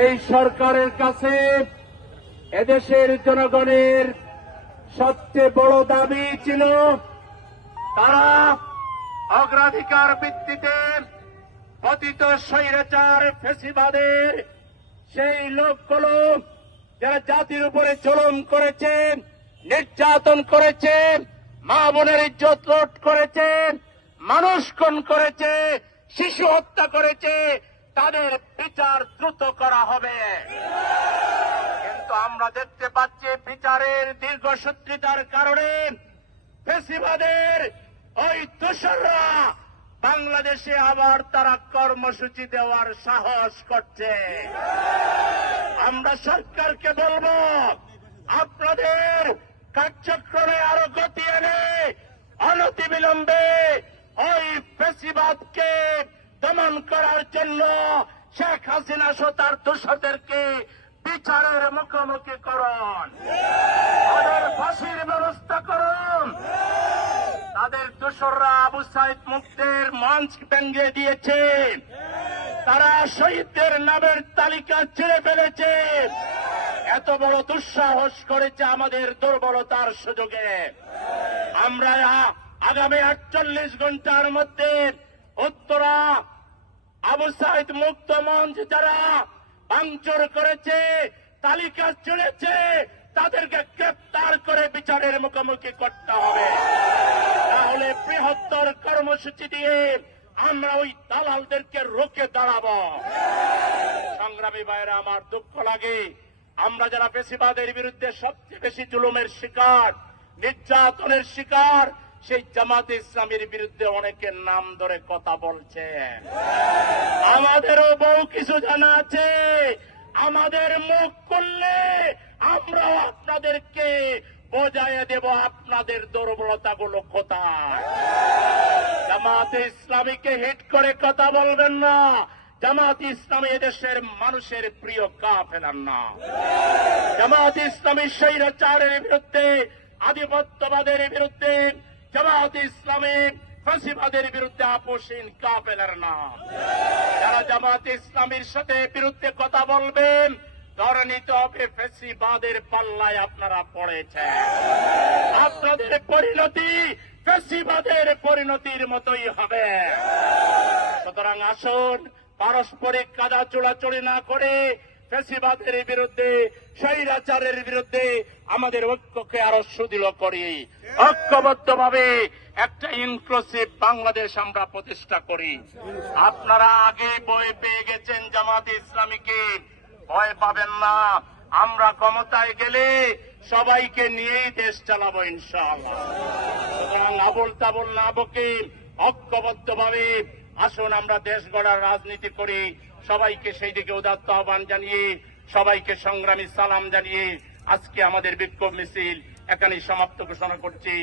এই সরকারের কাছে এদেশের জনগণের সবচেয়ে বড় দাবি ছিল তারা অগ্রাধিকার ভিত্তিতে পতিত স্বৈরাচার ফ্যাসিবাদের সেই লোকগুলো যারা জাতির উপরে জুলুম করেছে, নির্যাতন করেছে, মা বোনের ইজ্জত লুট করেছে, মানুষ খুন করেছে, শিশু হত্যা করেছে, তাদের বিচার দ্রুত করা হবে। কিন্তু আমরা দেখতে পাচ্ছি বিচারের দীর্ঘসূত্রিতার কারণে ফ্যাসিবাদের ওই দোসররা বাংলাদেশে আবার তারা কর্মসূচি দেওয়ার সাহস করছে। আমরা সরকারকে বলবো, আপনাদের কার্যক্রমে আরো গতি এনে অনতিবিলম্বে ওই ফ্যাসিবাদকে দমন করার জন্য শেখ হাসিনা সহ তার দোসরদেরকে বিচারের মুখোমুখি করুন, তাদের ফাঁসির ব্যবস্থা করুন। তাদের দোসররা আবু সাইদ মুক্তির মঞ্চ ভেঙে দিয়েছে, তারা শহীদদের নামের তালিকা ছেড়ে ফেলেছে। এত বড় দুঃসাহস করেছে আমাদের দুর্বলতার সুযোগে। আমরা আগামী 48 ঘন্টার মধ্যে উত্তরা আবু সাইদ মুক্ত মঞ্চ যারা ভাঙচুর করেছে, তালিকা ছেড়েছে, তাদেরকে গ্রেপ্তার করে বিচারের মুখোমুখি করতে হবে। তাহলে বৃহত্তর কর্মসূচি দিয়ে আমরা ওই দালালদেরকে রুখে দাঁড়াবো। সংগ্রামী ভাইয়েরা, আমার দুঃখ লাগে, আমরা যারা ফ্যাসিবাদের বিরুদ্ধে সবচেয়ে বেশি জুলুমের শিকার, নির্যাতনের শিকার, সেই জামাতে ইসলামীর বিরুদ্ধে অনেকের নাম ধরে কথা বলছে। আমাদেরও বহু কিছু জানা আছে। আমাদের মুখ করলে আমরাও আপনাদেরকে বোঝাইয়ে দেব আপনাদের দুর্বলতাগুলো কোথায়। জামাতে ইসলামীকে হিট করে কথা বলবেন না। জামাতে ইসলামী এদেশের মানুষের প্রিয় কাফেলা না। জামাতে ইসলামী স্বৈরাচারের বিরুদ্ধে, আধিপত্যবাদের বিরুদ্ধে, জামাতে ইসলামী ফ্যাসিবাদের বিরুদ্ধে আপোষহীন কাফেলার নাম। যারা জামাতে ইসলামীর সাথে বিরুদ্ধে কথা বলবেন, ধরে নিতে হবে ফ্যাসিবাদের পাল্লায় আপনারা পড়েছেন। আপনাদের পরিণতি ফ্যাসিবাদের পরিণতির মতোই হবে। সুতরাং আসুন, পারস্পরিক কাদা চোড়াচড়ি না করে ফ্যাসিবাদের বিরুদ্ধে, স্বৈরাচারের বিরুদ্ধে আমাদের ঐক্যকে আরো সুদৃঢ় করি। ঐক্যবদ্ধভাবে একটা ইনক্লুসিভ বাংলাদেশ আমরা প্রতিষ্ঠা করি। আপনারা আগে ভয় পেয়ে গেছেন জামাতে ইসলামীকে, ভয় পাবেন না। আমরা ক্ষমতায় গেলে সবাইকে নিয়েই দেশ চালাবো ইনশাআল্লাহ। সুতরাং আবল তাবল না বকে ঐক্যবদ্ধভাবে আসুন আমরা দেশ গড়ার রাজনীতি করি। সবাইকে সেই দিকে উদাত্ত আহ্বান জানিয়ে, সবাইকে সংগ্রামী সালাম জানিয়ে আজকে আমাদের বিক্ষোভ মিছিল এখানেই সমাপ্ত ঘোষণা করছি।